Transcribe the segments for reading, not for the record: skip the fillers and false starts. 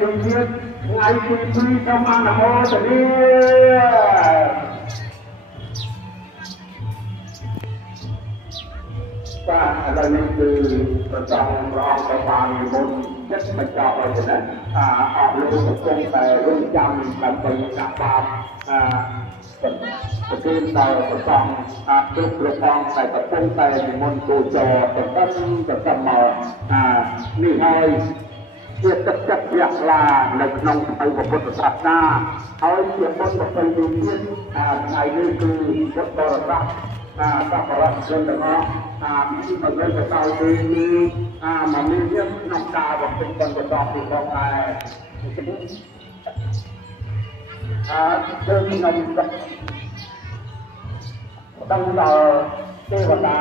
ជំនាញថ្ងៃទី2trongអនុមោទនាបាទឥឡូវនេះគឺប្រចាំរងទៅបានមុនចិត្តបញ្ចប់ហើយណាអស់លោកកំពុងតែរងចាំដើម្បីដាក់បាតប្រទានដល់ប្រសំគ្រប់ព្រះអង្គតែកំពុងតែនិមន្តគោចរទៅមកនេះហើយជាទឹកចិត្តជ្រះថ្លានៅក្នុងផ្លូវពុទ្ធសាសនាហើយជាបុណ្យប្រពៃណីទៀតថ្ងៃនេះគឺពុទ្ធបរិស័ទសប្បុរសជនទាំងអស់មានបរិយាកាសទីនេះមកមានក្នុងការបំពេញបុណ្យប្រកបពីផងដែរគឺខ្ញុំដឹងដល់ទេវតា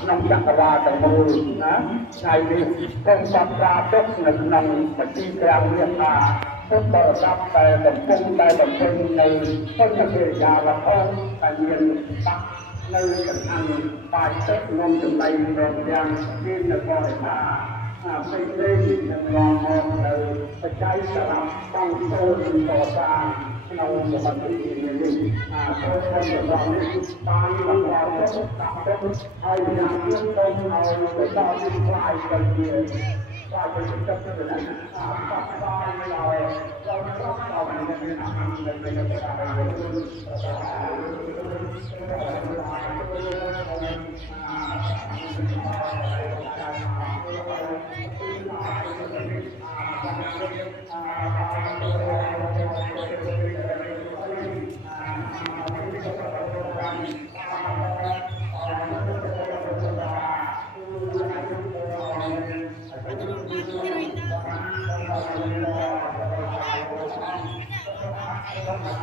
ក្នុងចក្រវាឡទាំងមូលណាថ្ងៃនេះកុំចាប់ប្រាទុកនៅក្នុងបទីក្រាមនេះថាពុទ្ធបរិស័ទតែកំពុងតែបំពេញនៅពុទ្ធកិរិយាវត្ថុតែមានដាក់នៅកណ្ដាលបាយទឹកនំចំណីរំទាំងមាននៅបរិមាផ្សេងៗនឹងនាំមកនៅបច្ច័យសម្រាប់បង្កើនកសាងក្នុងសមត្ថភាពនេះចូលក្នុងរបស់នេះបានលំដាប់ដាក់ទៅហើយយ៉ាងទៀតទៅឲ្យទៅដល់ទីផ្លាយទៅជាបាទទៅទឹកទៅណាបាទបានហើយចូលដល់នេះមានអាហារនៅក្នុង